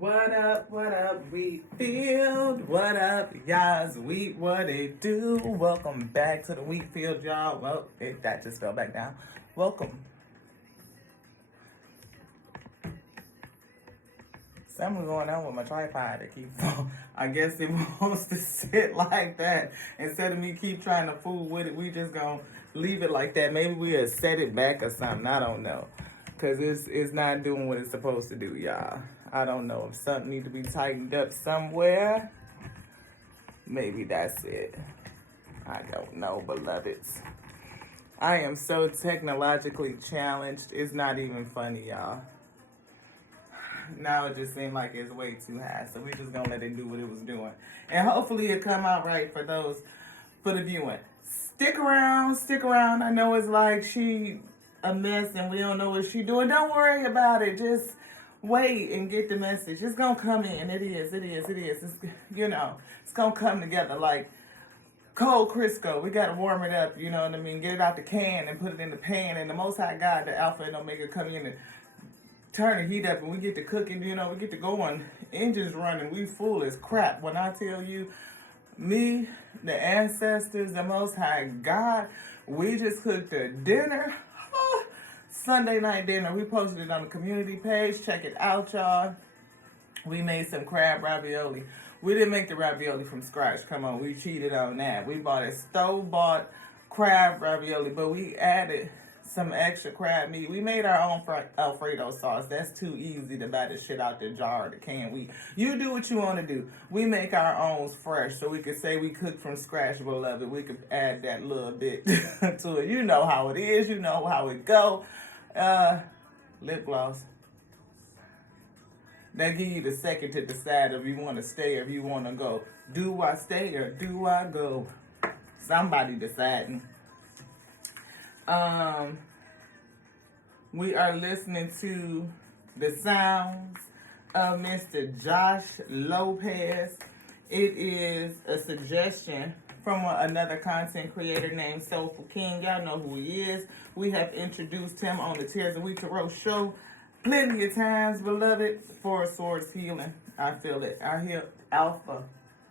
What up, Wheatfield? What up, y'all's Wheat? What it do? Welcome back to the Wheatfield, y'all. Well, that just fell back down. Welcome. Something going on with my tripod that keeps on. I guess it wants to sit like that. Instead of me keep trying to fool with it, we just gonna leave it like that. Maybe we'll set it back or something. I don't know. Because it's not doing what it's supposed to do, y'all. I don't know if something needs to be tightened up somewhere. Maybe that's it. I don't know, beloveds. I am so technologically challenged. It's not even funny, y'all. Now it just seemed like it's way too high, so we just gonna let it do what it was doing, and hopefully it come out right for the viewing. Stick around. I know it's like she a mess and we don't know what she doing. Don't worry about it. Just wait and get the message. It's gonna come in. It is. It's, it's gonna come together like cold Crisco. We gotta warm it up. You know what I mean? Get it out the can and put it in the pan. And the Most High God, the Alpha and Omega, come in and turn the heat up, and we get to cooking, we get to going, engines running, we full as crap. When I tell you, me, the ancestors, the Most High God, we just cooked a dinner, Sunday night dinner. We posted it on the community page. Check it out, y'all. We made some crab ravioli. We didn't make the ravioli from scratch. Come on, we cheated on that. We bought a store-bought crab ravioli, but we added some extra crab meat. We made our own Alfredo sauce. That's too easy to buy the shit out the jar or the can. You do what you want to do. We make our own fresh, so we could say we cook from scratch, beloved. We could add that little bit to it. You know how it is. You know how it go. Lip gloss. That give you the second to decide if you want to stay or if you want to go. Do I stay or do I go? Somebody deciding. We are listening to the sounds of Mr. Josh Lopez. It is a suggestion from another content creator named Soulful King. Y'all know who he is. We have introduced him on the Tears of Week to Roast show plenty of times, beloved. For Swords Healing. I feel it. I hear Alpha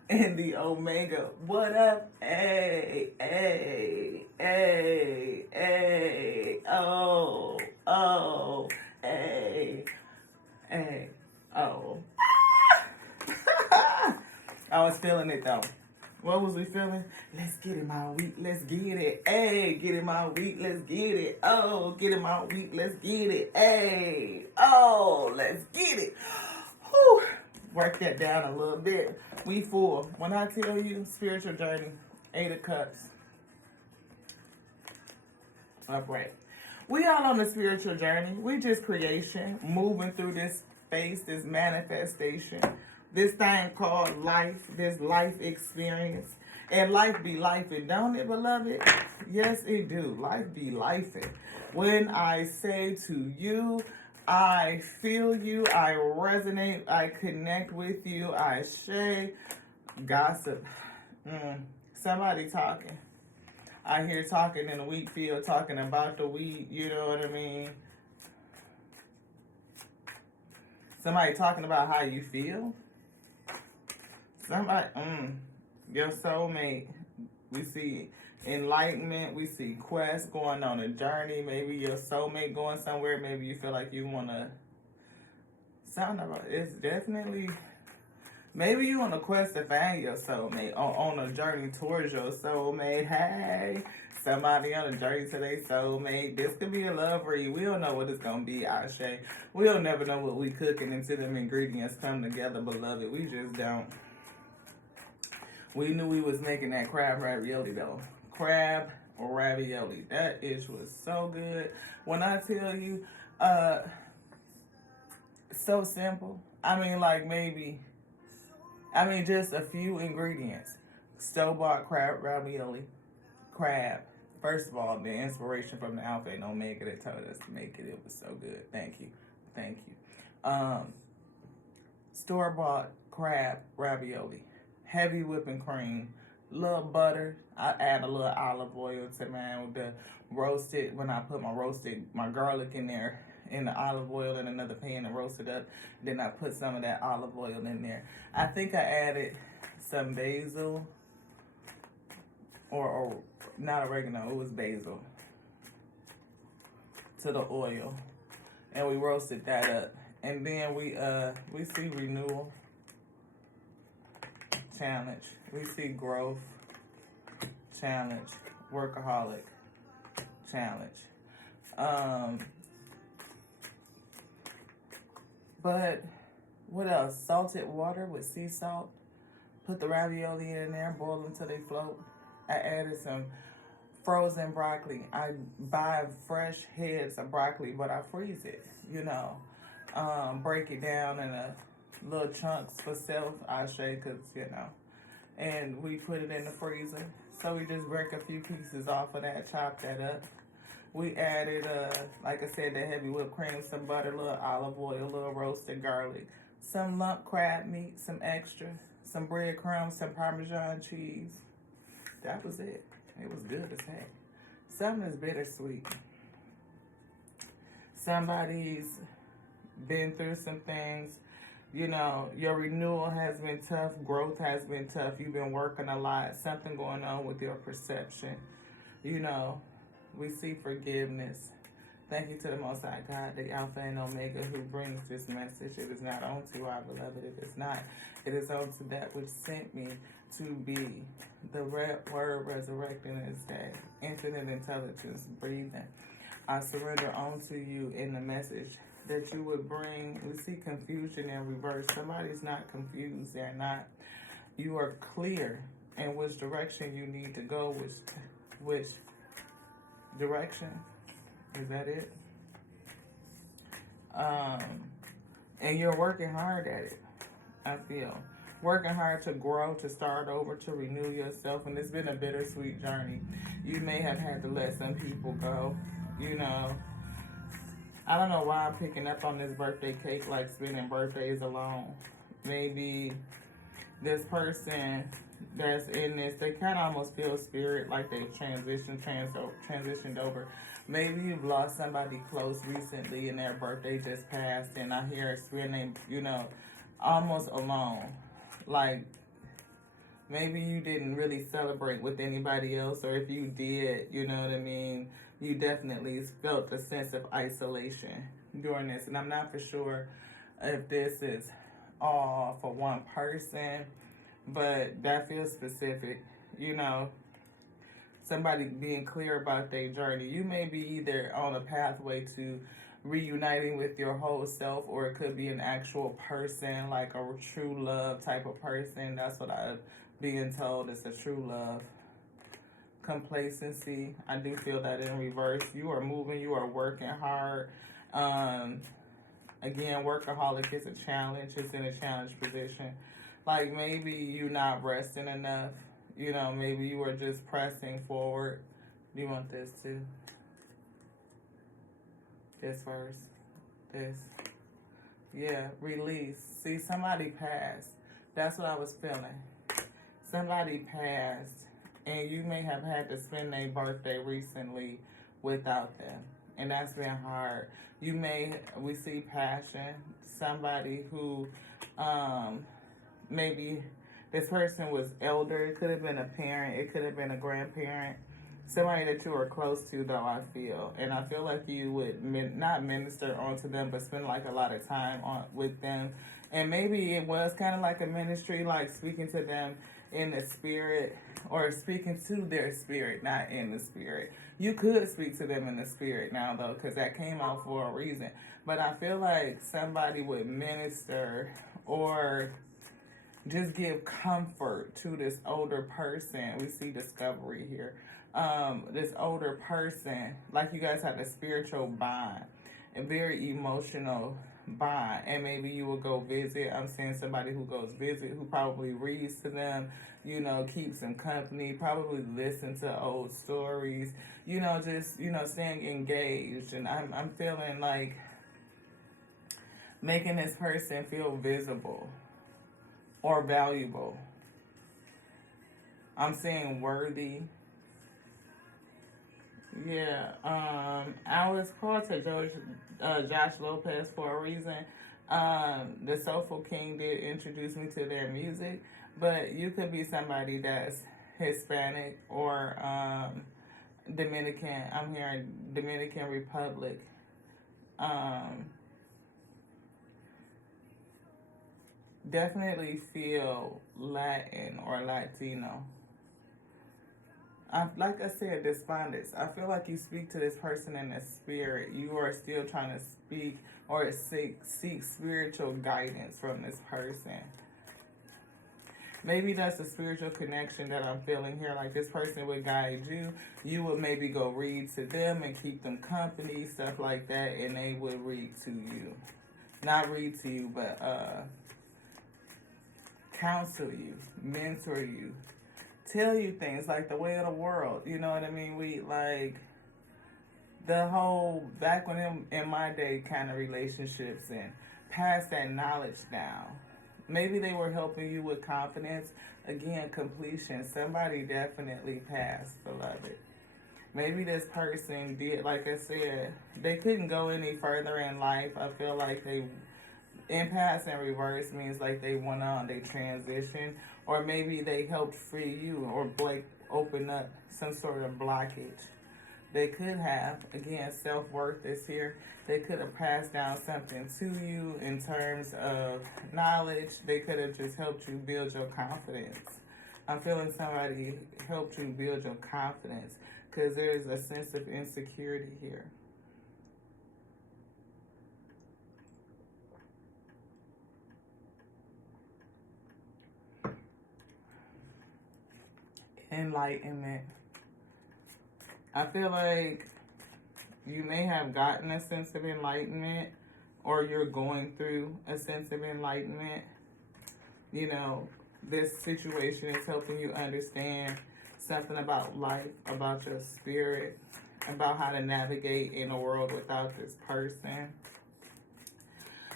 and the Omega. What up? Hey. Oh. I was feeling it though. What was we feeling? Let's get it, my wheat, let's get it. Hey, get it, my wheat, let's get it. Oh, get it, my wheat, let's get it. Hey, oh, let's get it. Whew. Work that down a little bit. We full. When I tell you, spiritual journey, 8 of Cups. Upright. We all on the spiritual journey. We just creation, moving through this space, this manifestation, this thing called life, this life experience. And life be lifing, don't it, beloved? Yes, it do. Life be lifing. When I say to you, I feel you, I resonate, I connect with you, I share, gossip. Somebody talking. I hear talking in the wheat field, talking about the wheat, you know what I mean? Somebody talking about how you feel. Somebody, your soulmate. We see enlightenment. We see quest, going on a journey. Maybe your soulmate going somewhere. Maybe you feel like you want to. It's definitely. Maybe you on a quest to find your soulmate, on a journey towards your soulmate. Hey, somebody on a journey to their soulmate. This could be a love read. We don't know what it's going to be, Ashe. We'll never know what we cooking until them ingredients come together, beloved. We just don't. We knew we was making that crab ravioli, though. Crab ravioli. That ish was so good. When I tell you, so simple. Just a few ingredients. Store-bought crab ravioli. Crab. First of all, the inspiration from the Alpha and Omega that told us to make it. It was so good. Thank you. Store-bought crab ravioli. Heavy whipping cream. Little butter. I add a little olive oil to mine with the roasted. When I put my garlic in there in the olive oil in another pan and roast it up. Then I put some of that olive oil in there. I think I added some basil or not oregano, it was basil to the oil. And we roasted that up. And then we see renewal, challenge. We see growth, challenge, workaholic, challenge. But what else? Salted water with sea salt. Put the ravioli in there, boil them till they float. I added some frozen broccoli. I buy fresh heads of broccoli, but I freeze it, break it down in a little chunks for self, I say, because, and we put it in the freezer. So we just break a few pieces off of that, chop that up. We added, like I said, the heavy whipped cream, some butter, a little olive oil, a little roasted garlic, some lump crab meat, some extra, some breadcrumbs, some Parmesan cheese. That was it. It was good as heck. Something is bittersweet. Somebody's been through some things. Your renewal has been tough. Growth has been tough. You've been working a lot. Something going on with your perception. We see forgiveness. Thank you to the Most High God, the Alpha and Omega, who brings this message. It is not unto our beloved. It is not. It is unto that which sent me to be the word resurrecting this day. Infinite intelligence, breathing. I surrender unto you in the message that you would bring. We see confusion in reverse. Somebody's not confused. They're not. You are clear in which direction you need to go, which direction. Is that it? And you're working hard at it, I feel. Working hard to grow, to start over, to renew yourself. And it's been a bittersweet journey. You may have had to let some people go. I don't know why I'm picking up on this birthday cake, like spending birthdays alone. Maybe this person that's in this, they kind of almost feel spirit, like they transitioned over. Maybe you've lost somebody close recently and their birthday just passed, and I hear spending, almost alone. Like, maybe you didn't really celebrate with anybody else, or if you did, you know what I mean, you definitely felt a sense of isolation during this. And I'm not for sure if this is all for one person, but that feels specific, somebody being clear about their journey. You may be either on a pathway to reuniting with your whole self, or it could be an actual person, like a true love type of person. That's what I'm being told. It's a true love. Complacency. I do feel that in reverse. You are moving. You are working hard. Again, workaholic is a challenge. It's in a challenge position. Like, maybe you're not resting enough. Maybe you are just pressing forward. Do you want this too? This first. This. Yeah, release. See, somebody passed. That's what I was feeling. Somebody passed, and you may have had to spend their birthday recently without them. And that's been hard. We see passion. Somebody who, maybe this person was elder. It could have been a parent. It could have been a grandparent. Somebody that you are close to, though, I feel. And I feel like you would not minister onto them, but spend like a lot of time with them. And maybe it was kind of like a ministry, like speaking to them in the spirit, or speaking to their spirit, not in the spirit. You could speak to them in the spirit now, though, because that came out for a reason. But I feel like somebody would minister or just give comfort to this older person. We see discovery here. This older person, like you guys had a spiritual bond, a very emotional bond, and maybe you will go visit. I'm seeing somebody who goes visit, who probably reads to them, keeps them company, probably listen to old stories, just, staying engaged. And I'm feeling like making this person feel visible or valuable. I'm seeing worthy. Yeah, I was called to Josh Lopez for a reason. The Soulful King did introduce me to their music, but you could be somebody that's Hispanic or Dominican. I'm here in Dominican Republic. Um, Definitely feel Latin or Latino. Like I said, despondence. I feel like you speak to this person in the spirit. You are still trying to speak or seek spiritual guidance from this person. Maybe that's the spiritual connection that I'm feeling here. Like this person would guide you. You would maybe go read to them and keep them company, stuff like that, and they would read to you. Not read to you, but counsel you, mentor you, tell you things like the way of the world. You know what I mean? We like the whole back when in my day kind of relationships and pass that knowledge down. Maybe they were helping you with confidence. Again, completion. Somebody definitely passed, beloved. Maybe this person did, like I said, they couldn't go any further in life. I feel like they impasse and reverse means like they went on, they transition, or maybe they helped free you or like open up some sort of blockage. They could have, again, self worth is here. They could have passed down something to you in terms of knowledge. They could have just helped you build your confidence. I'm feeling somebody helped you build your confidence because there's a sense of insecurity here. Enlightenment. I feel like you may have gotten a sense of enlightenment or you're going through a sense of enlightenment. You know, this situation is helping you understand something about life, about your spirit, about how to navigate in a world without this person.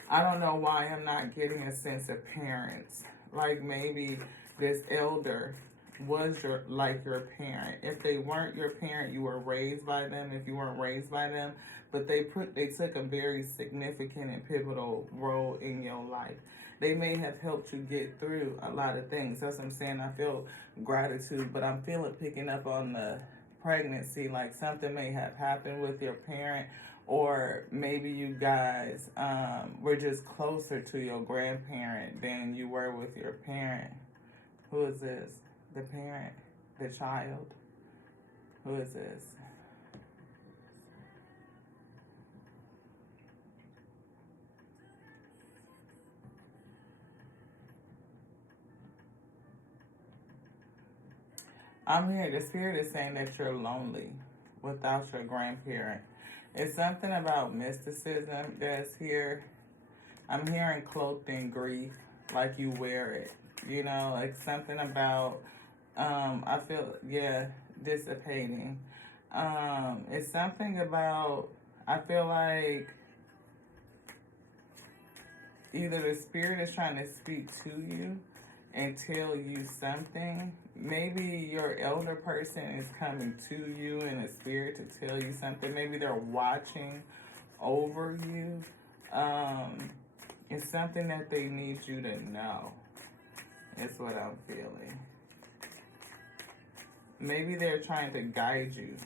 I don't know why I'm not getting a sense of parents. Like maybe this elder was your parent. If they weren't your parent, you were raised by them. If you weren't raised by them, but they took a very significant and pivotal role in your life. They may have helped you get through a lot of things. That's what I'm saying. I feel gratitude, but I'm feeling picking up on the pregnancy. Like something may have happened with your parent, or maybe you guys were just closer to your grandparent than you were with your parent. Who is this? The parent, the child. Who is this? I'm here. The spirit is saying that you're lonely without your grandparent. It's something about mysticism that's here. I'm hearing cloaked in grief, like you wear it. You know, like something about, I feel, yeah, dissipating. It's something about, I feel like either the spirit is trying to speak to you and tell you something. Maybe your elder person is coming to you in a spirit to tell you something. Maybe they're watching over you. It's something that they need you to know. It's what I'm feeling. Maybe they're trying to guide you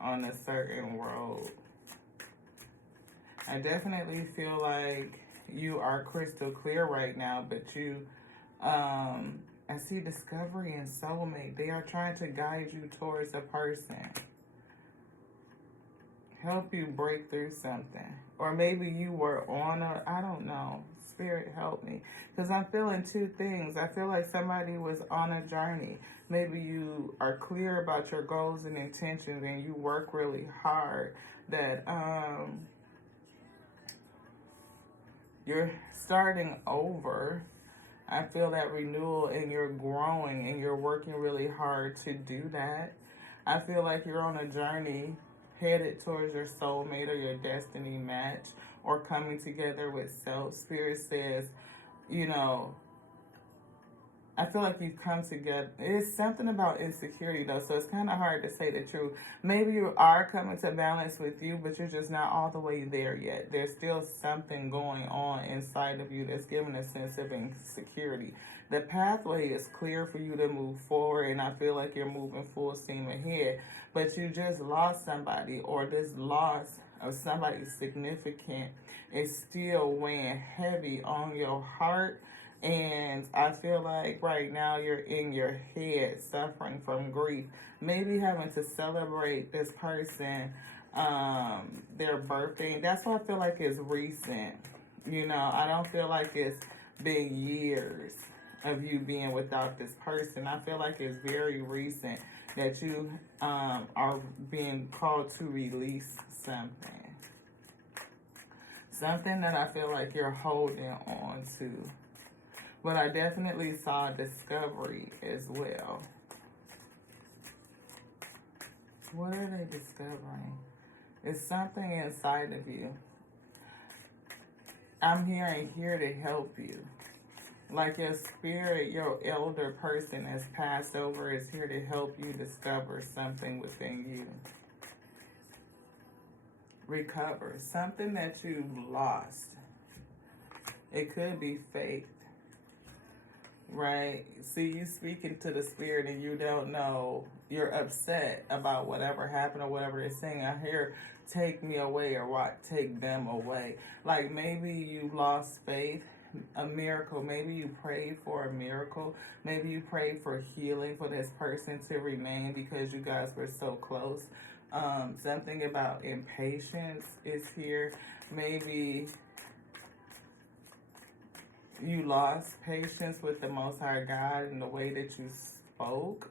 on a certain road. I definitely feel like you are crystal clear right now, but I see discovery and soulmate. They are trying to guide you towards a person. Help you break through something. Or maybe you were on I don't know. Spirit, help me. Because I'm feeling two things. I feel like somebody was on a journey. Maybe you are clear about your goals and intentions and you work really hard. That you're starting over. I feel that renewal and you're growing and you're working really hard to do that. I feel like you're on a journey headed towards your soulmate or your destiny match or coming together with self. Spirit says, you know, I feel like you've come together. It's something about insecurity though, so it's kind of hard to say the truth. Maybe you are coming to balance with you, but you're just not all the way there yet. There's still something going on inside of you that's giving a sense of insecurity. The pathway is clear for you to move forward, and I feel like you're moving full steam ahead. But you just lost somebody, or this loss of somebody significant is still weighing heavy on your heart. And I feel like right now you're in your head suffering from grief, maybe having to celebrate this person, their birthday. That's why I feel like it's recent. You know, I don't feel like it's been years of you being without this person. I feel like it's very recent that you are being called to release something. Something that I feel like you're holding on to. But I definitely saw discovery as well. What are they discovering? It's something inside of you. I'm hearing here to help you. Like your spirit, your elder person has passed over, is here to help you discover something within you. Recover something that you've lost. It could be faith. Right? See, you speaking to the spirit and you don't know. You're upset about whatever happened or whatever they're saying. I hear, take me away, or what? Take them away. Like maybe you lost faith, a miracle. Maybe you prayed for a miracle. Maybe you prayed for healing for this person to remain because you guys were so close. Something about impatience is here. Maybe you lost patience with the Most High God in the way that you spoke.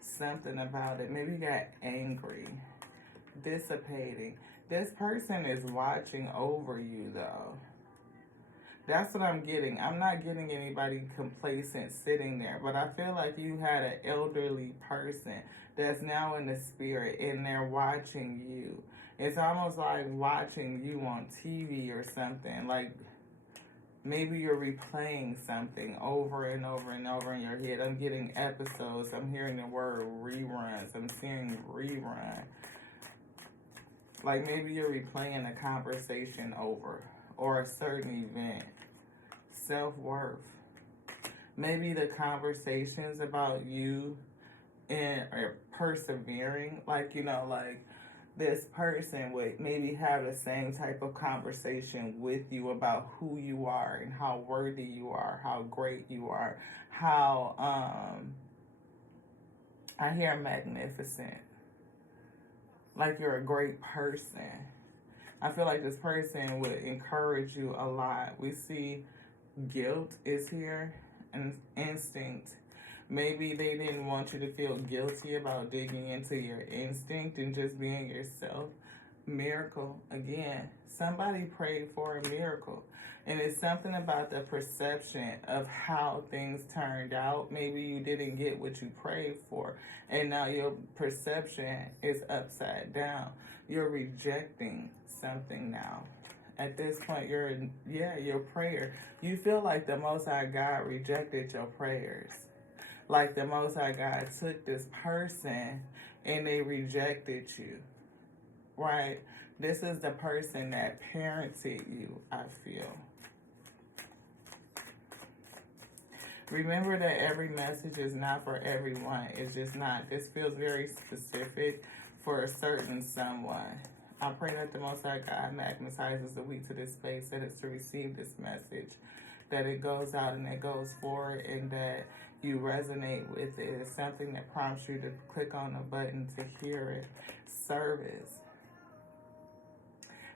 Something about it. Maybe you got angry, dissipating. This person is watching over you, though. That's what I'm getting. I'm not getting anybody complacent sitting there, but I feel like you had an elderly person that's now in the spirit and they're watching you. It's almost like watching you on TV or something. Like maybe you're replaying something over and over and over in your head. I'm getting episodes. I'm hearing the word reruns. I'm seeing rerun. Like maybe you're replaying a conversation over or a certain event. Self-worth. Maybe the conversations about you and or persevering, like, you know, like this person would maybe have the same type of conversation with you about who you are and how worthy you are, how great you are, how I hear magnificent, like you're a great person. I feel like this person would encourage you a lot. We see guilt is here and instinct. Maybe they didn't want you to feel guilty about digging into your instinct and just being yourself. Miracle, again, somebody prayed for a miracle. And it's something about the perception of how things turned out. Maybe you didn't get what you prayed for, and now your perception is upside down. You're rejecting something now. At this point, your prayer. You feel like the Most High God rejected your prayers. Like the Most High God took this person and they rejected you. Right? This is the person that parented you, I feel. Remember that every message is not for everyone. It's just not. This feels very specific for a certain someone. I pray that the Most High God magnetizes the weak to this space, that it's to receive this message, that it goes out and it goes forward, and that you resonate with it. It's something that prompts you to click on a button to hear it. Service.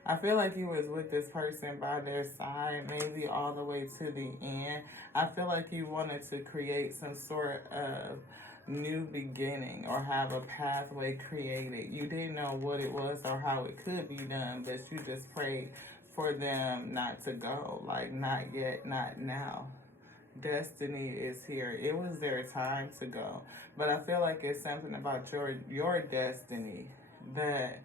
I feel like you was with this person by their side, maybe all the way to the end. I feel like you wanted to create some sort of new beginning or have a pathway created. You didn't know what it was or how it could be done, but you just prayed for them not to go. Like, not yet, not now. Destiny is here. It was their time to go. But I feel like it's something about your destiny that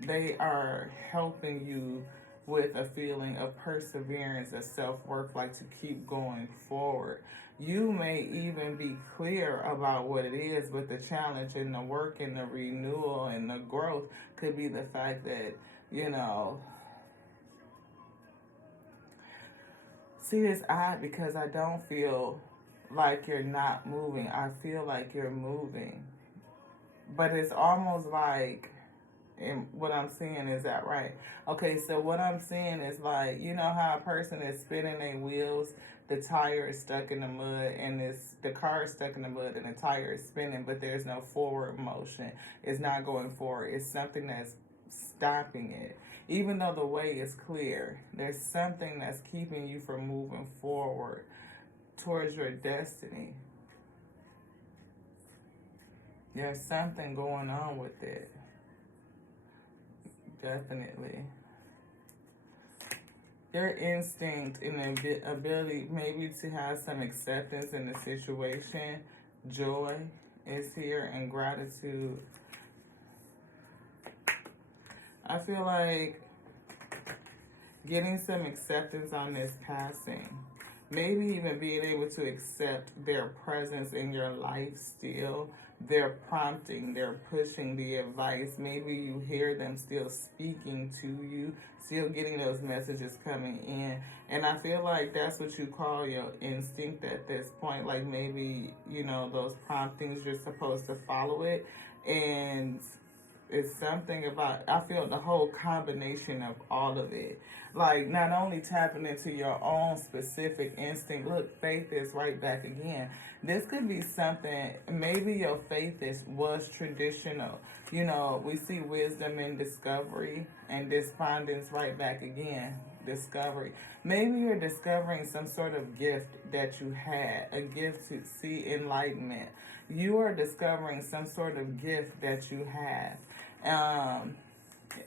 they are helping you with a feeling of perseverance, of self-worth, like to keep going forward. You may even be clear about what it is, but the challenge and the work and the renewal and the growth could be the fact that, you know, see, it's odd because I don't feel like you're not moving. I feel like you're moving. But it's almost like, and what I'm seeing, is that right? Okay, so what I'm seeing is like, you know how a person is spinning their wheels, the tire is stuck in the mud, and the car is stuck in the mud, and the tire is spinning, but there's no forward motion. It's not going forward. It's something that's stopping it. Even though the way is clear, there's something that's keeping you from moving forward towards your destiny. There's something going on with it. Definitely. Your instinct and ability maybe to have some acceptance in the situation, joy is here, and gratitude. I feel like getting some acceptance on this passing. Maybe even being able to accept their presence in your life still, their prompting, their pushing, the advice. Maybe you hear them still speaking to you, still getting those messages coming in. And I feel like that's what you call your instinct at this point. Like maybe, you know, those promptings, you're supposed to follow it. And it's something about, I feel the whole combination of all of it. Like not only tapping into your own specific instinct. Look, faith is right back again. This could be something, maybe your faith was traditional. You know, we see wisdom and discovery, and despondence right back again. Discovery. Maybe you're discovering some sort of gift that you had, a gift to see enlightenment. You are discovering some sort of gift that you have.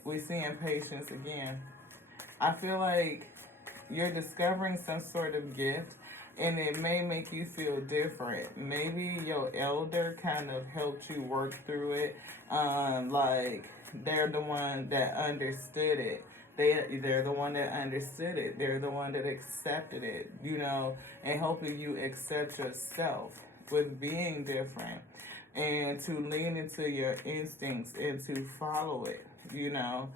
We see impatience again. I feel like you're discovering some sort of gift, and it may make you feel different. Maybe your elder kind of helped you work through it. Like they're the one that understood it. They're the one that understood it. They're the one that accepted it, you know, and helping you accept yourself with being different, and to lean into your instincts and to follow it, you know.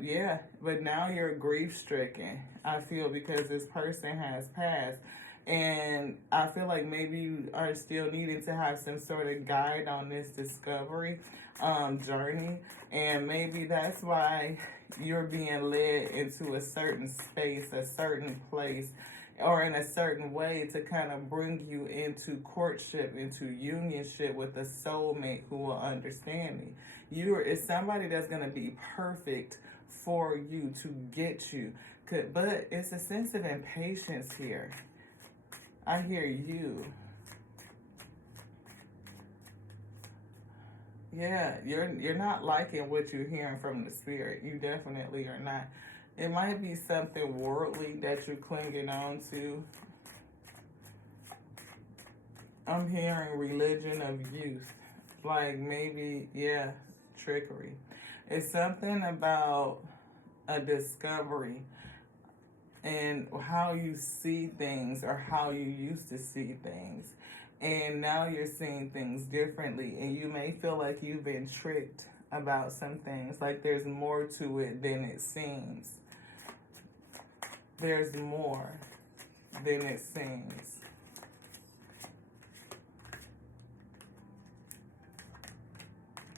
Yeah, but now you're grief stricken, I feel, because this person has passed. And I feel like maybe you are still needing to have some sort of guide on this discovery journey. And maybe that's why you're being led into a certain space, a certain place, or in a certain way to kind of bring you into courtship, into unionship with a soulmate who will understand you. It's somebody that's going to be perfect for you, to get you. But it's a sense of impatience here. I hear you. Yeah, you're not liking what you're hearing from the spirit. You definitely are not. It might be something worldly that you're clinging on to. I'm hearing religion of youth. Like maybe, yeah, trickery. It's something about a discovery and how you see things, or how you used to see things. And now you're seeing things differently, and you may feel like you've been tricked about some things. Like there's more to it than it seems. There's more than it seems.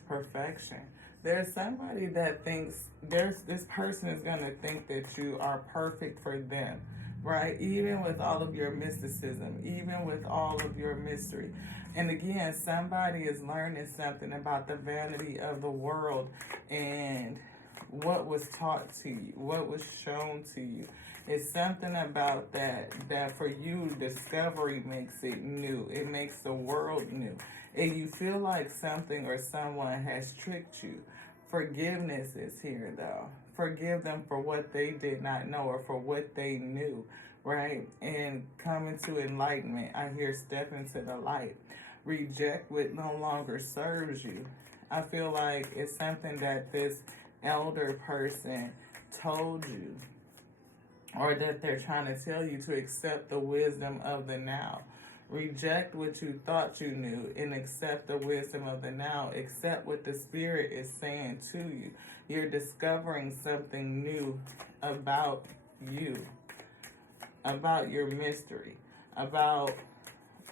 Perfection. There's somebody that thinks this person is going to think that you are perfect for them, right? Even with all of your mysticism, even with all of your mystery. And again, somebody is learning something about the vanity of the world and what was taught to you, what was shown to you. It's something about that for you, discovery makes it new. It makes the world new. And you feel like something or someone has tricked you. Forgiveness is here, though. Forgive them for what they did not know, or for what they knew, right? And come into enlightenment. I hear step into the light. Reject what no longer serves you. I feel like it's something that this elder person told you, or that they're trying to tell you to accept the wisdom of the now. Reject what you thought you knew and accept the wisdom of the now. Accept what the Spirit is saying to you. You're discovering something new about you, about your mystery, about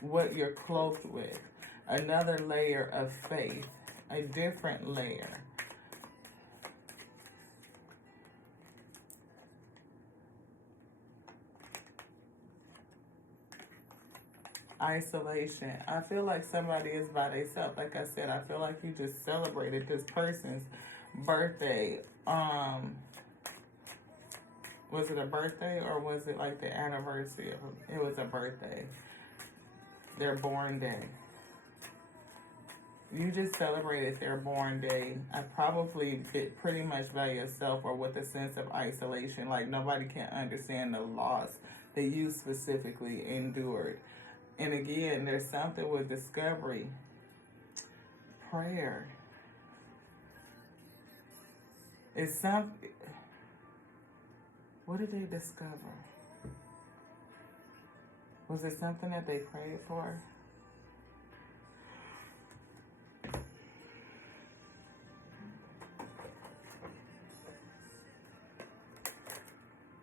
what you're cloaked with. Another layer of faith, a different layer. Isolation. I feel like somebody is by themselves. Like I said, I feel like you just celebrated this person's birthday. Was it a birthday or was it like the anniversary? It was a birthday. Their born day. You just celebrated their born day. I probably did pretty much by yourself or with a sense of isolation. Like nobody can understand the loss that you specifically endured. And again, there's something with discovery. Prayer. It's something. What did they discover? Was it something that they prayed for?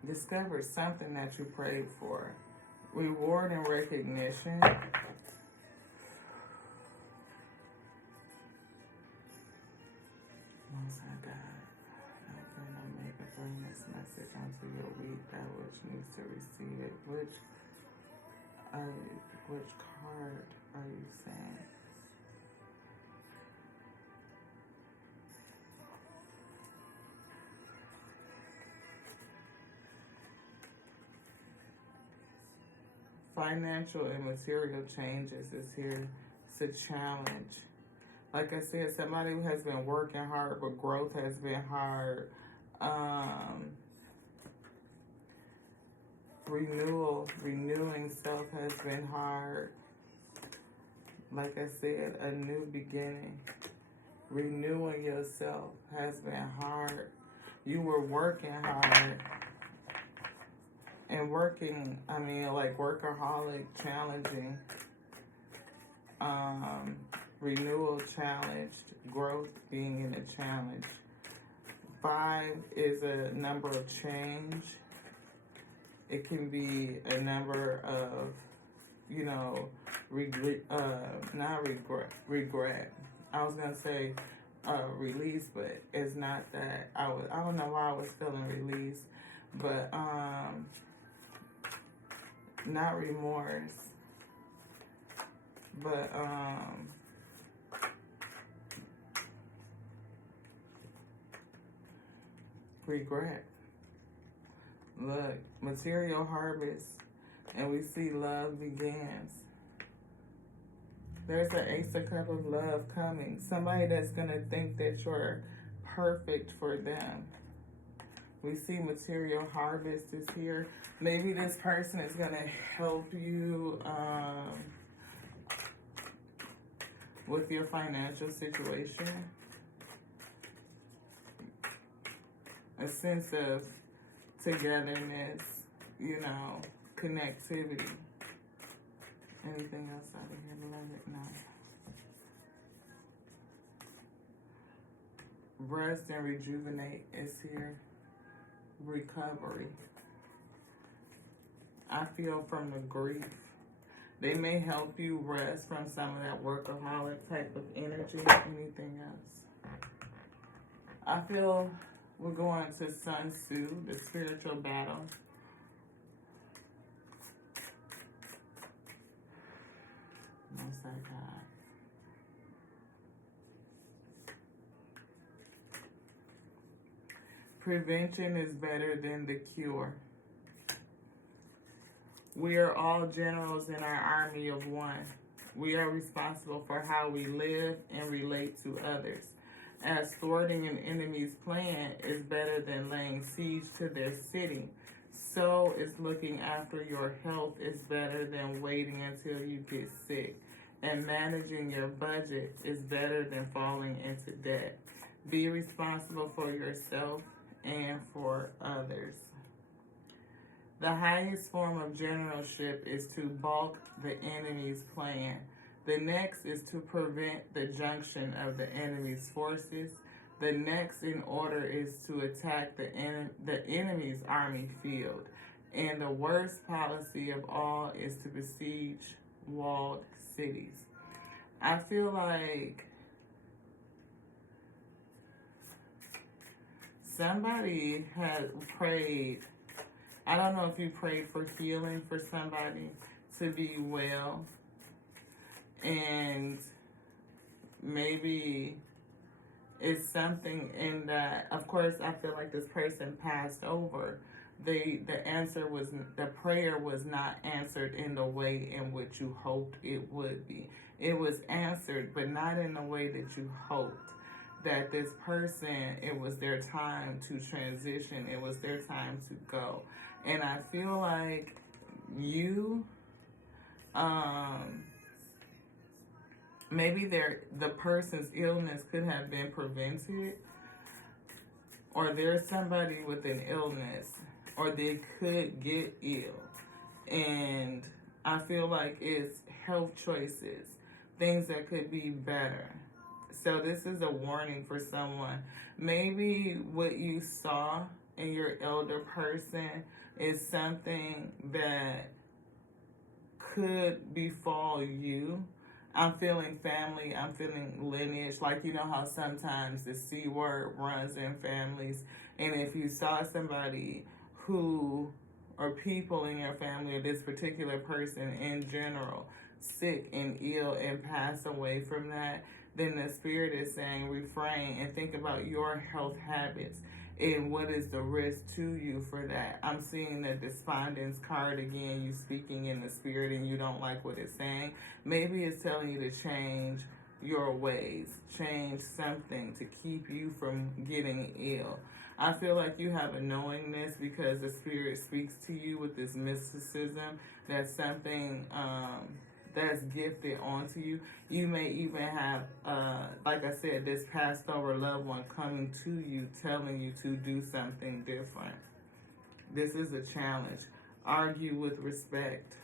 Discover something that you prayed for. Reward and recognition. Most High God, Alpha and Omega, bring this message onto your week, that which needs to receive it. Which card are you saying? Financial and material changes is here. It's a challenge. Like I said, somebody who has been working hard, but growth has been hard. Renewing self has been hard. Like I said, a new beginning. Renewing yourself has been hard. You were working hard. And working, like workaholic, challenging, renewal challenged, growth being in a challenge. 5 is a number of change. It can be a number of, regret. I was gonna say release, but it's not that. I don't know why I was feeling release, but not remorse, but regret. Look, material harvest, and we see love begins. There's an Ace of Cups of love coming. Somebody that's gonna think that you're perfect for them. We see material harvest is here. Maybe this person is going to help you with your financial situation. A sense of togetherness, connectivity. Anything else out of here, beloved? No. Rest and rejuvenate is here. Recovery. I feel from the grief. They may help you rest from some of that workaholic type of energy. Anything else? I feel we're going to Sun Tzu, the spiritual battle. Most High God. Prevention is better than the cure. We are all generals in our army of one. We are responsible for how we live and relate to others. As thwarting an enemy's plan is better than laying siege to their city, so is looking after your health is better than waiting until you get sick. And managing your budget is better than falling into debt. Be responsible for yourself and for others. The highest form of generalship is to balk the enemy's plan. The next is to prevent the junction of the enemy's forces. The next in order is to attack the enemy's army field. And the worst policy of all is to besiege walled cities. I feel like somebody had prayed. I don't know if you prayed for healing for somebody to be well. And maybe it's something in that. Of course, I feel like this person passed over. The prayer was not answered in the way in which you hoped it would be. It was answered, but not in the way that you hoped. That this person, it was their time to transition. It was their time to go. And I feel like you, maybe the person's illness could have been prevented, or there's somebody with an illness, or they could get ill. And I feel like it's health choices, things that could be better. So this is a warning for someone. Maybe what you saw in your elder person is something that could befall you. I'm feeling family, I'm feeling lineage. Like, you know how sometimes the C word runs in families. And if you saw somebody who, or people in your family, or this particular person in general, sick and ill and pass away from that, then the Spirit is saying refrain and think about your health habits and what is the risk to you for that. I'm seeing the despondence card again, you speaking in the Spirit and you don't like what it's saying. Maybe it's telling you to change your ways, change something to keep you from getting ill. I feel like you have a knowingness because the Spirit speaks to you with this mysticism that's something that's gifted onto you. You may even have, like I said, this passed over loved one coming to you, telling you to do something different. This is a challenge. Argue with respect.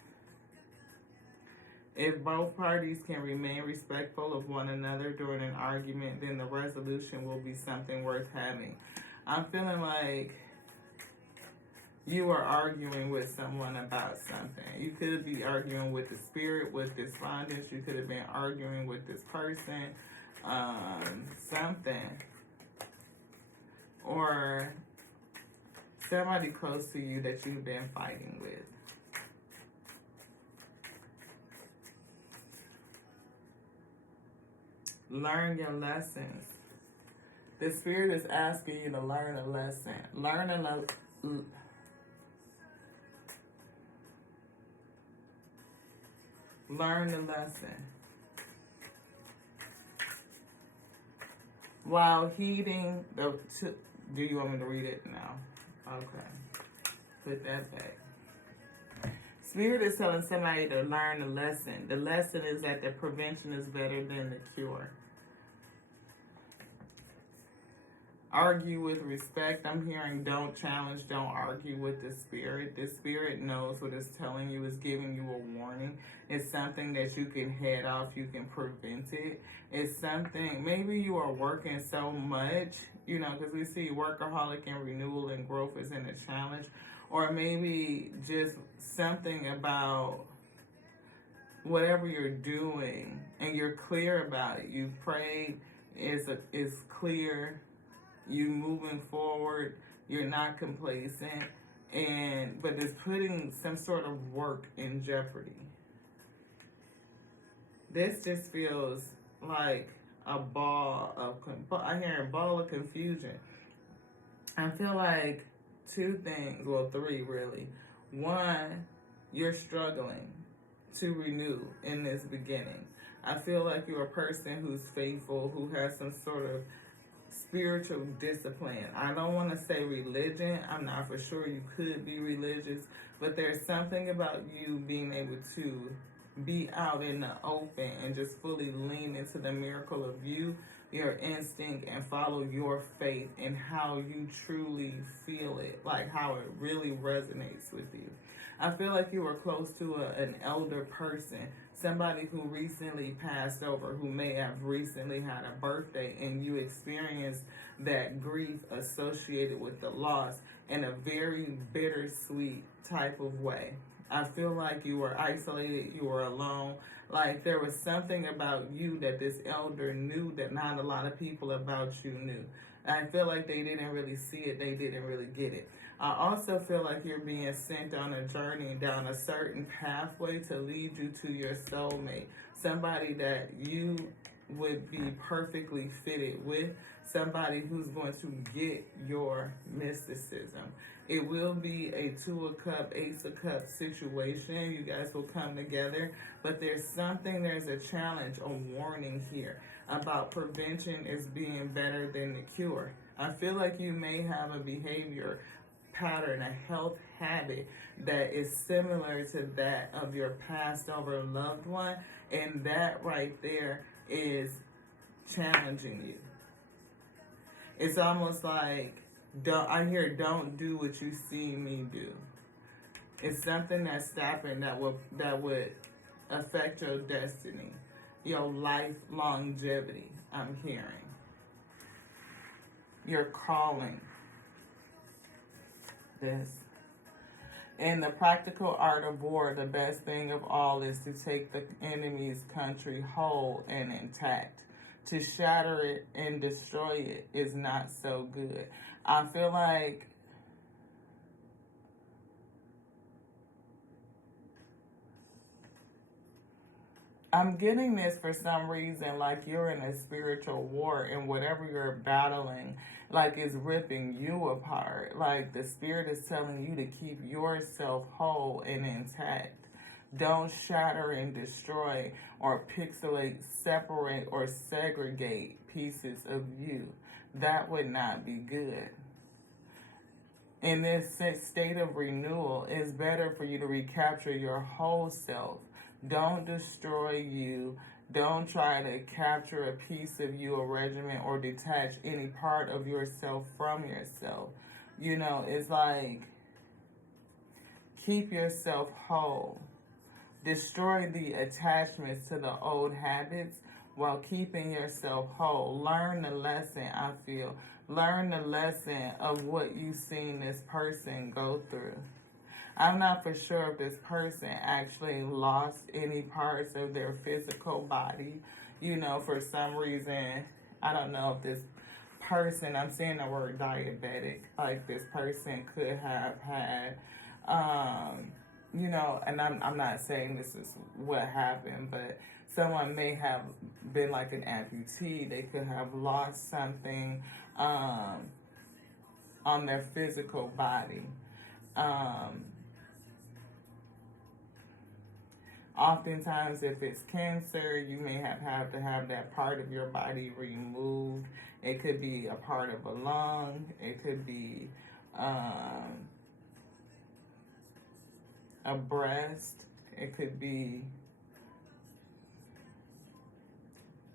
If both parties can remain respectful of one another during an argument, then the resolution will be something worth having. I'm feeling like you are arguing with someone about something. You could be arguing with the Spirit, with despondence. You could have been arguing with this person, something. Or somebody close to you that you've been fighting with. Learn your lessons. The Spirit is asking you to learn a lesson. Learn the lesson. While heeding the... Do you want me to read it now? Okay. Put that back. Spirit is telling somebody to learn a lesson. The lesson is that the prevention is better than the cure. Argue with respect. I'm hearing don't challenge, don't argue with the Spirit. The Spirit knows what it's telling you, it's giving you a warning. It's something that you can head off, you can prevent it. It's something, maybe you are working so much, you know, because we see workaholic and renewal and growth is in a challenge. Or maybe just something about whatever you're doing and you're clear about it. You prayed, it's clear. You moving forward, you're not complacent, but it's putting some sort of work in jeopardy. This just feels like a ball of, I hear a ball of confusion. I feel like two things, well, three really. One, you're struggling to renew in this beginning. I feel like you're a person who's faithful, who has some sort of spiritual discipline. I don't want to say religion. I'm not for sure you could be religious, but there's something about you being able to be out in the open and just fully lean into the miracle of you, your instinct, and follow your faith and how you truly feel it, like how it really resonates with you. I feel like you were close to an elder person, somebody who recently passed over, who may have recently had a birthday, and you experienced that grief associated with the loss in a very bittersweet type of way. I feel like you were isolated, you were alone. Like there was something about you that this elder knew that not a lot of people about you knew. I feel like they didn't really see it, they didn't really get it. I also feel like you're being sent on a journey down a certain pathway to lead you to your soulmate, somebody that you would be perfectly fitted with, somebody who's going to get your mysticism. It will be a 2 of Cups, Ace of Cups situation. You guys will come together, but there's a challenge, a warning here about prevention is being better than the cure. I feel like you may have a behavior pattern, a health habit that is similar to that of your passed over loved one, and that right there is challenging you. It's almost like don't do what you see me do. It's something that's stopping that would affect your destiny, your life longevity. I'm hearing your calling. This. In the practical art of war, the best thing of all is to take the enemy's country whole and intact. To shatter it and destroy it is not so good. I feel like I'm getting this for some reason, like you're in a spiritual war and whatever you're battling, like is ripping you apart. Like the spirit is telling you to keep yourself whole and intact. Don't shatter and destroy or pixelate, separate, or segregate pieces of you. That would not be good. In this state of renewal, it's better for you to recapture your whole self. Don't destroy you. Don't try to capture a piece of you, a regiment, or detach any part of yourself from yourself. You know, it's like keep yourself whole. Destroy the attachments to the old habits while keeping yourself whole. Learn the lesson, I feel. Learn the lesson of what you've seen this person go through. I'm not for sure if this person actually lost any parts of their physical body. You know, for some reason, I don't know if this person, I'm saying the word diabetic, like this person could have had, you know, and I'm not saying this is what happened, but someone may have been like an amputee. They could have lost something on their physical body. Oftentimes, if it's cancer, you may have to have that part of your body removed. It could be a part of a lung. It could be a breast. It could be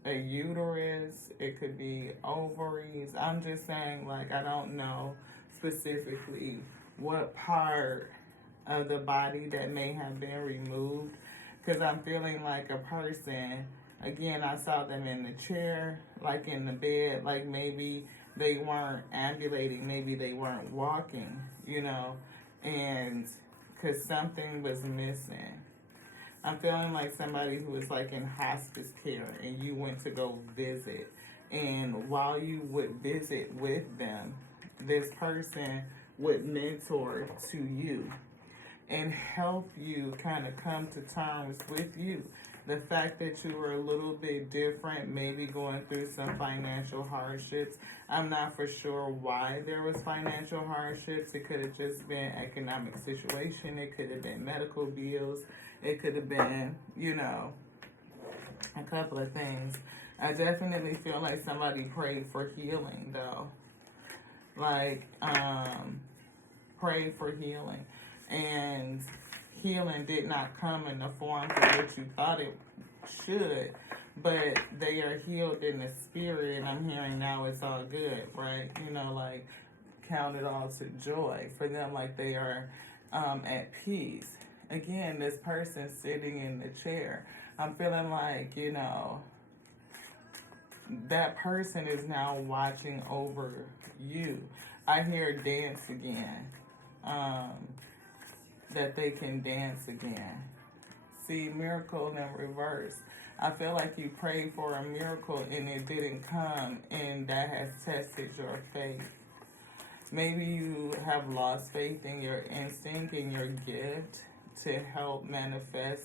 a uterus. It could be ovaries. I'm just saying, like, I don't know specifically what part of the body that may have been removed. Because I'm feeling like a person, again, I saw them in the chair, like in the bed, like maybe they weren't ambulating, maybe they weren't walking, you know, and because something was missing. I'm feeling like somebody who is like in hospice care and you went to go visit. And while you would visit with them, this person would mentor to you and help you kind of come to terms with you. The fact that you were a little bit different, maybe going through some financial hardships. I'm not for sure why there was financial hardships. It could have just been economic situation. It could have been medical bills. It could have been, you know, a couple of things. I definitely feel like somebody prayed for healing, though. Like, prayed for healing. And healing did not come in the form for which you thought it should, but they are healed in the spirit, and I'm hearing now it's all good, right? You know, like, count it all to joy for them, like they are at peace. Again, this person sitting in the chair, I'm feeling like, you know, that person is now watching over you. I hear dance again. That they can dance again. See, miracle in reverse. I feel like you prayed for a miracle and it didn't come, and that has tested your faith. Maybe you have lost faith in your instinct and your gift to help manifest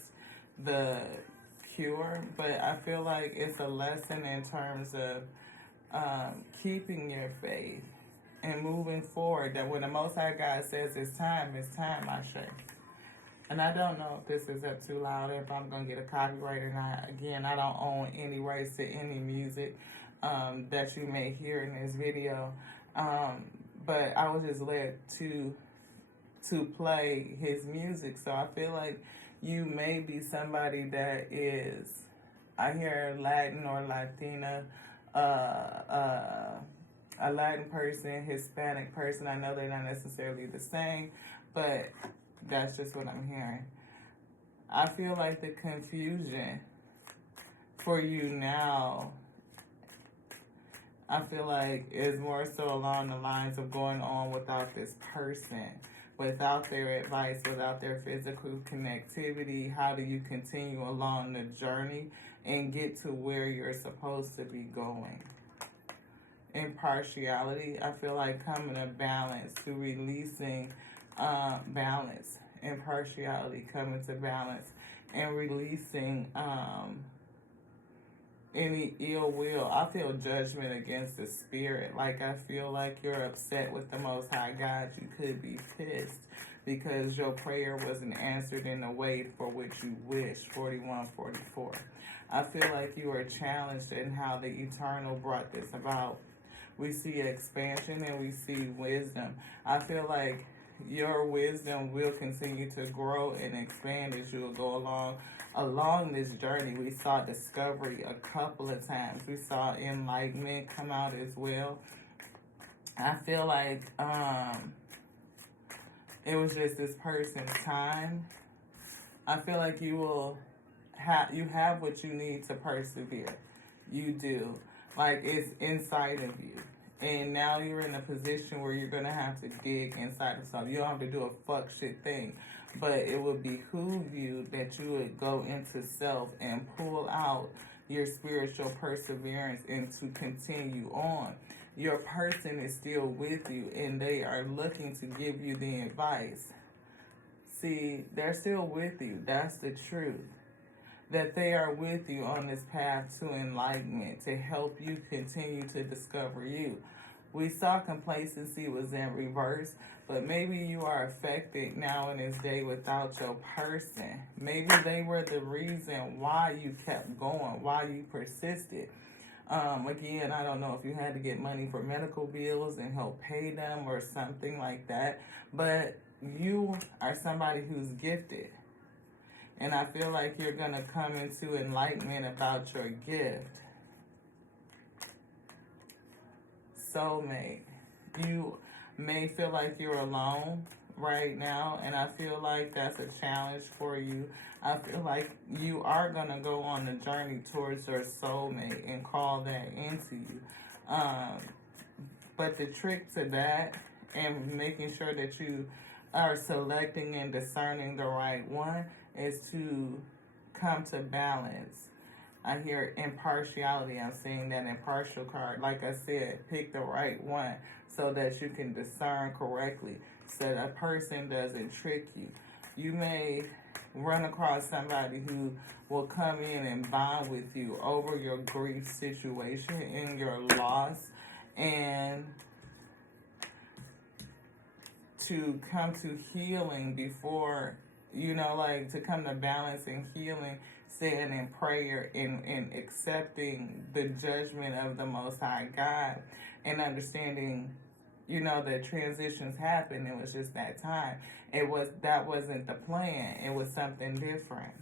the cure, but I feel like it's a lesson in terms of keeping your faith and moving forward. That when the Most High God says it's time, I share. And I don't know if this is up too loud, if I'm going to get a copyright or not. Again, I don't own any rights to any music that you may hear in this video. But I was just led to play his music. So I feel like you may be somebody that is, I hear Latin or Latina, a Latin person, Hispanic person. I know they're not necessarily the same, but that's just what I'm hearing. I feel like the confusion for you now, I feel like is more so along the lines of going on without this person, without their advice, without their physical connectivity. How do you continue along the journey and get to where you're supposed to be going? Impartiality, I feel like coming to balance, to releasing balance. Impartiality, coming to balance and releasing any ill will. I feel judgment against the spirit. Like, I feel like you're upset with the Most High God. You could be pissed because your prayer wasn't answered in the way for which you wish. 4144. I feel like you are challenged in how the eternal brought this about. We see expansion and we see wisdom. I feel like your wisdom will continue to grow and expand as you will go along this journey. We saw discovery a couple of times. We saw enlightenment come out as well. I feel like it was just this person's time. I feel like you have what you need to persevere. You do. Like, it's inside of you. And now you're in a position where you're going to have to dig inside of something. You don't have to do a fuck shit thing. But it would behoove you that you would go into self and pull out your spiritual perseverance and to continue on. Your person is still with you and they are looking to give you the advice. See, they're still with you. That's the truth. That they are with you on this path to enlightenment, to help you continue to discover you. We saw complacency was in reverse, but maybe you are affected now in this day without your person. Maybe they were the reason why you kept going, why you persisted. Again, I don't know if you had to get money for medical bills and help pay them or something like that, but you are somebody who's gifted. And I feel like you're going to come into enlightenment about your gift. Soulmate. You may feel like you're alone right now, and I feel like that's a challenge for you. I feel like you are going to go on the journey towards your soulmate and call that into you. But the trick to that and making sure that you are selecting and discerning the right one is to come to balance. I hear impartiality. I'm seeing that impartial card. Like I said, pick the right one so that you can discern correctly, so that a person doesn't trick you. You may run across somebody who will come in and bond with you over your grief situation and your loss, and to come to healing before, like to come to balance and healing, saying in prayer and accepting the judgment of the Most High God and understanding, that transitions happen. It was just that time. That wasn't the plan. It was something different.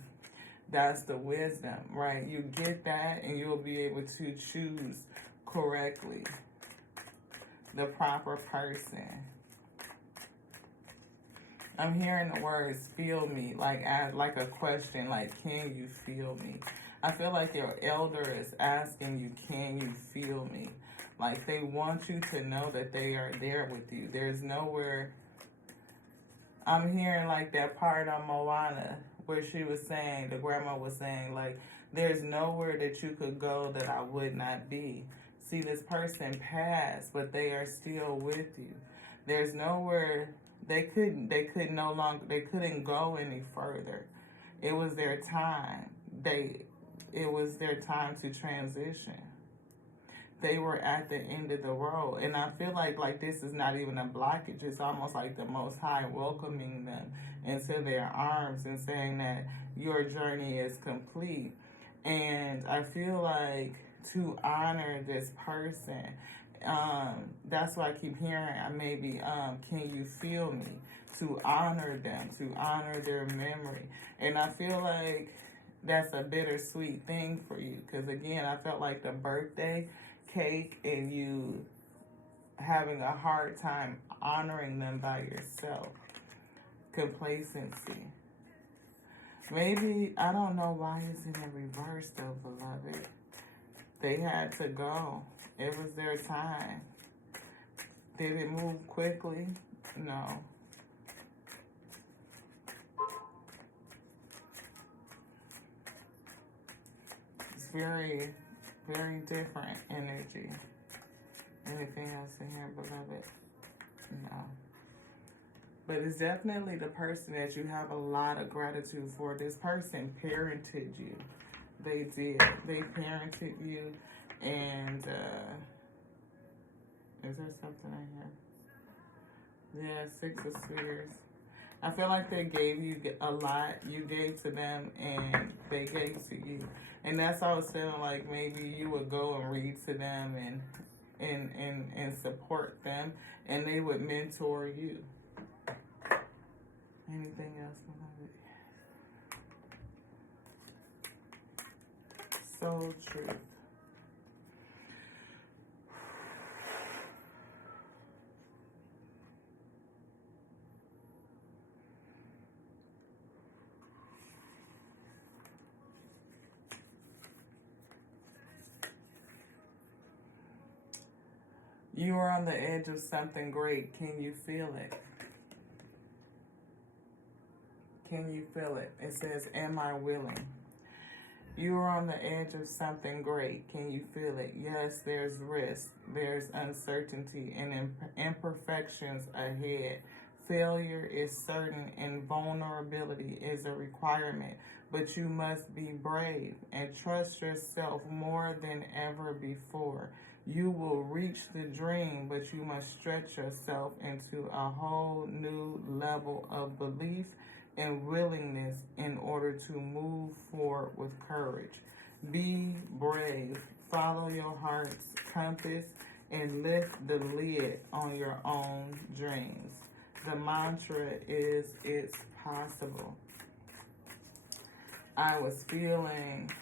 That's the wisdom, right? You get that and you'll be able to choose correctly the proper person. I'm hearing the words feel me, like a question, like can you feel me? I feel like your elder is asking you, can you feel me? Like they want you to know that they are there with you. There's nowhere. I'm hearing like that part on Moana where she was saying, the grandma was saying, like, there's nowhere that you could go that I would not be. See, this person passed, but they are still with you. There's nowhere they couldn't go any further. It was their time. It was their time to transition. They were at the end of the road. And I feel like this is not even a blockage. It's almost like the Most High welcoming them into their arms and saying that your journey is complete. And I feel like to honor this person, that's why I keep hearing, maybe, can you feel me? To honor them, to honor their memory. And I feel like that's a bittersweet thing for you. Because again, I felt like the birthday cake and you having a hard time honoring them by yourself. Complacency. Maybe, I don't know why it's in reverse though, beloved. They had to go. It was their time. Did it move quickly? No. It's very, very different energy. Anything else in here, beloved? No. But it's definitely the person that you have a lot of gratitude for. This person parented you. They did. They parented you. And, is there something in here? Yeah, 6 of Spheres. I feel like they gave you a lot. You gave to them and they gave to you. And that's how I was feeling like maybe you would go and read to them and support them and they would mentor you. Anything else? Soul truth. You are on the edge of something great. Can you feel it? Can you feel it? It says, am I willing? You are on the edge of something great. Can you feel it? Yes, there's risk, there's uncertainty, and imperfections ahead. Failure is certain, and vulnerability is a requirement. But you must be brave and trust yourself more than ever before. You will reach the dream, but you must stretch yourself into a whole new level of belief and willingness in order to move forward with courage. Be brave, follow your heart's compass, and lift the lid on your own dreams. The mantra is, it's possible. I was feeling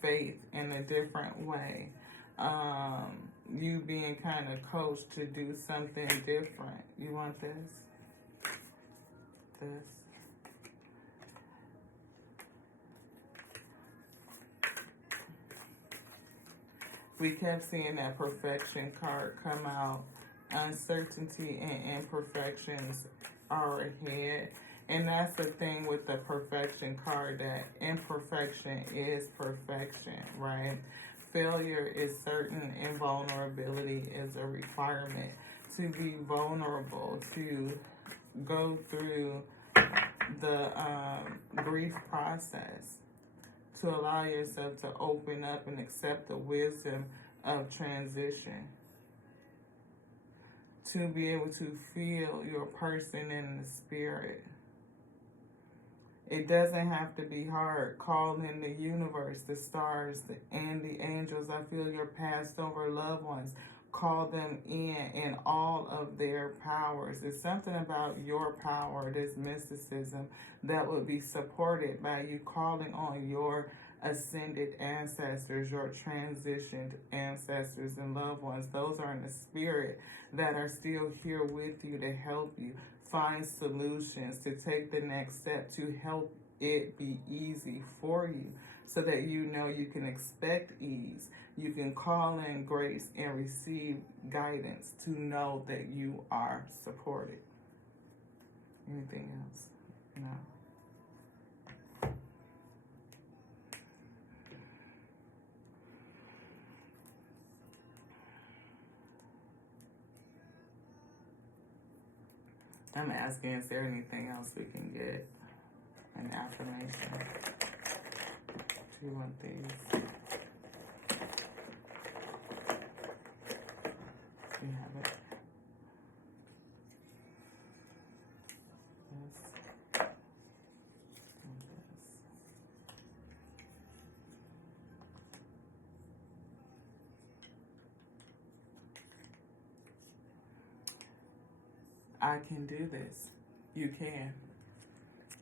faith in a different way. You being kind of coached to do something different. You want this? This. We kept seeing that perfection card come out. Uncertainty and imperfections are ahead. And that's the thing with the perfection card, that imperfection is perfection, right? Failure is certain and vulnerability is a requirement. To be vulnerable, to go through the grief process, to allow yourself to open up and accept the wisdom of transition, to be able to feel your person in the spirit. It doesn't have to be hard. Call in the universe, the stars, and the angels. I feel your passed over loved ones. call them in all of their powers. It's something about your power, this mysticism, that would be supported by you calling on your ascended ancestors, your transitioned ancestors and loved ones. Those are in the spirit that are still here with you to help you find solutions, to take the next step, to help it be easy for you, so that you know you can expect ease. You can call in grace and receive guidance to know that you are supported. Anything else? No. I'm asking, is there anything else we can get? An affirmation. Do you want these? You have it. Yes. And this. I can do this. You can.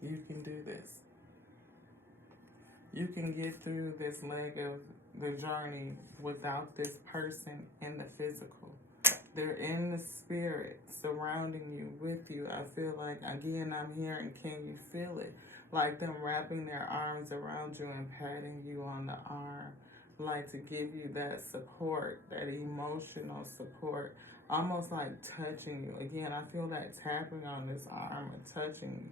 You can do this. You can get through this leg of the journey without this person in the physical. They're in the spirit, surrounding you, with you. I feel like, again, I'm hearing, can you feel it? Like them wrapping their arms around you and patting you on the arm, like to give you that support, that emotional support, almost like touching you. Again, I feel that tapping on this arm and touching you.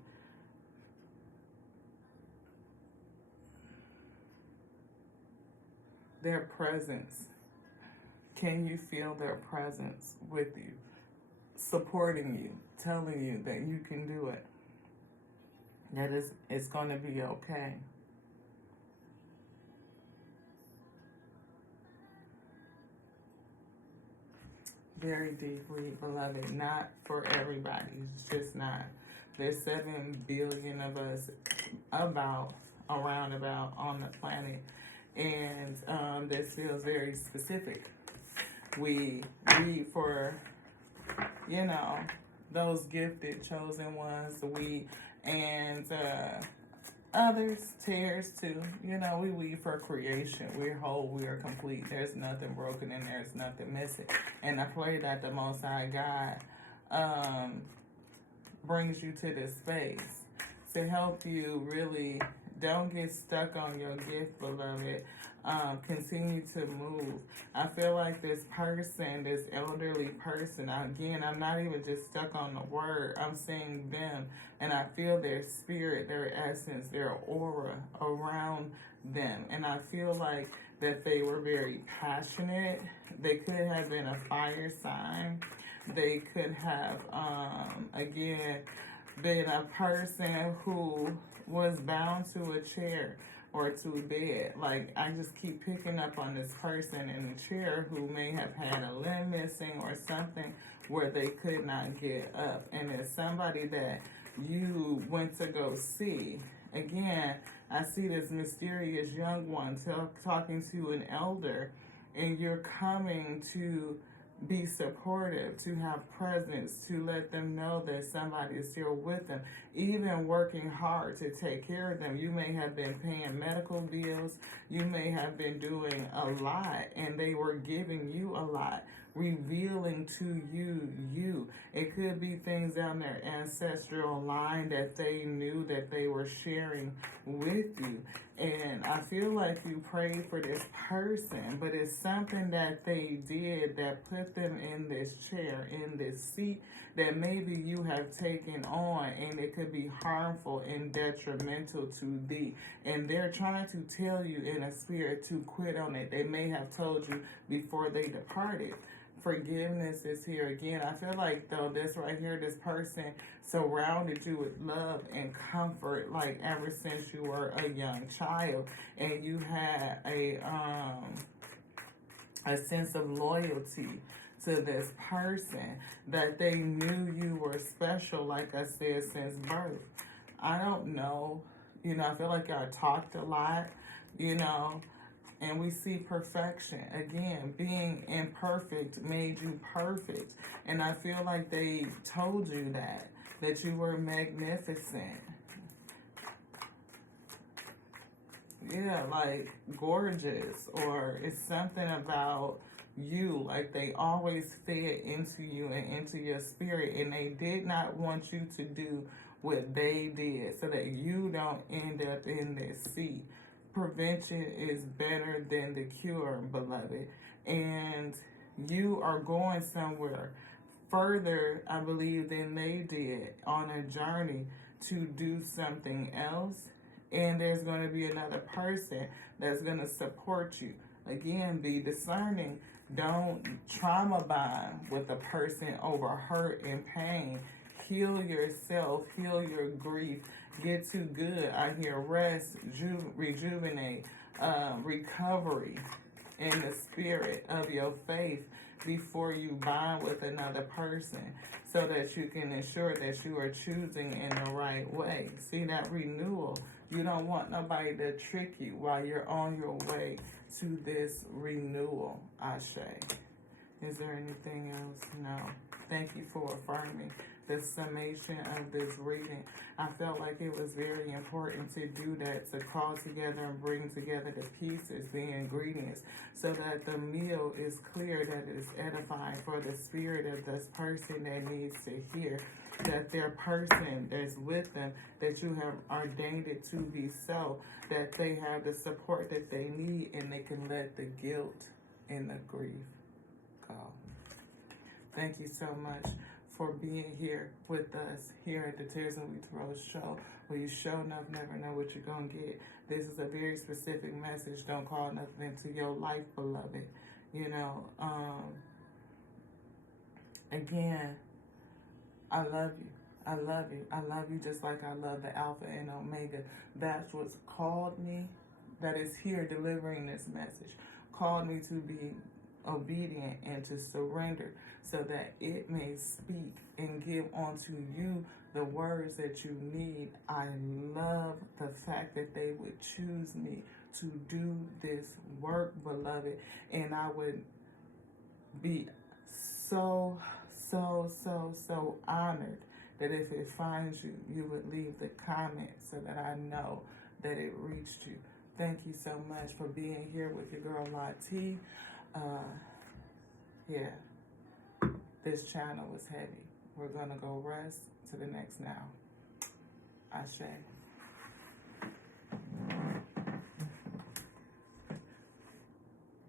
Their presence. Can you feel their presence with you, supporting you, telling you that you can do it, that it's going to be okay? Very deeply, beloved, not for everybody. It's just not. There's 7 billion of us around about on the planet, and this feels very specific. We read for, those gifted, chosen ones. And others, tears too. We weave for creation. We're whole, we are complete. There's nothing broken and there's nothing missing. And I pray that the Most High God brings you to this space to help you really don't get stuck on your gift, beloved. Continue to move. I feel like this person, this elderly person, again, I'm not even just stuck on the word. I'm seeing them, and I feel their spirit, their essence, their aura around them. And I feel like that they were very passionate. They could have been a fire sign. They could have, again, been a person who was bound to a chair or to a bed. Like, I just keep picking up on this person in a chair who may have had a limb missing or something where they could not get up. And it's somebody that you went to go see. Again, I see this mysterious young one talking to an elder, and you're coming to be supportive, to have presence, to let them know that somebody is still with them, even working hard to take care of them. You may have been paying medical bills, you may have been doing a lot, and they were giving you a lot, revealing to you. It could be things down their ancestral line that they knew that they were sharing with you. And I feel like you prayed for this person, but it's something that they did that put them in this chair, in this seat, that maybe you have taken on, and it could be harmful and detrimental to thee. And they're trying to tell you in a spirit to quit on it. They may have told you before they departed. Forgiveness is here again. I feel like, though, this right here, this person surrounded you with love and comfort, like ever since you were a young child, and you had a sense of loyalty to this person, that they knew you were special, like I said, since birth. I don't know. I feel like y'all talked a lot, And we see perfection. Again, being imperfect made you perfect. And I feel like they told you that you were magnificent. Yeah, like gorgeous, or it's something about you, like they always fed into you and into your spirit, and they did not want you to do what they did so that you don't end up in this sea. Prevention is better than the cure, beloved, and you are going somewhere further, I believe, than they did on a journey to do something else. And there's going to be another person that's going to support you. Again, be discerning. Don't trauma bond with a person over hurt and pain. Heal yourself, heal your grief, get to good. I hear rest, rejuvenate, recovery in the spirit of your faith before you bond with another person, so that you can ensure that you are choosing in the right way. See that renewal. You don't want nobody to trick you while you're on your way to this renewal, Ashe. Is there anything else? No. Thank you for affirming the summation of this reading. I felt like it was very important to do that, to call together and bring together the pieces, the ingredients, so that the meal is clear, that it is edifying for the spirit of this person that needs to hear, that their person that's with them, that you have ordained it to be so, that they have the support that they need, and they can let the guilt and the grief go. Thank you so much for being here with us here at the Tears and Weeds Rose show, where you show enough, never know what you're going to get. This is a very specific message. Don't call nothing into your life, beloved. You know, again, I love you. I love you. I love you just like I love the Alpha and Omega. That's what's called me, that is here delivering this message. Called me to be obedient and to surrender, so that it may speak and give unto you the words that you need. I love the fact that they would choose me to do this work, beloved, and I would be so honored that if it finds you, you would leave the comment so that I know that it reached you. Thank you so much for being here with your girl Lati. Yeah, this channel was heavy. We're gonna go rest to the next now. Ashe.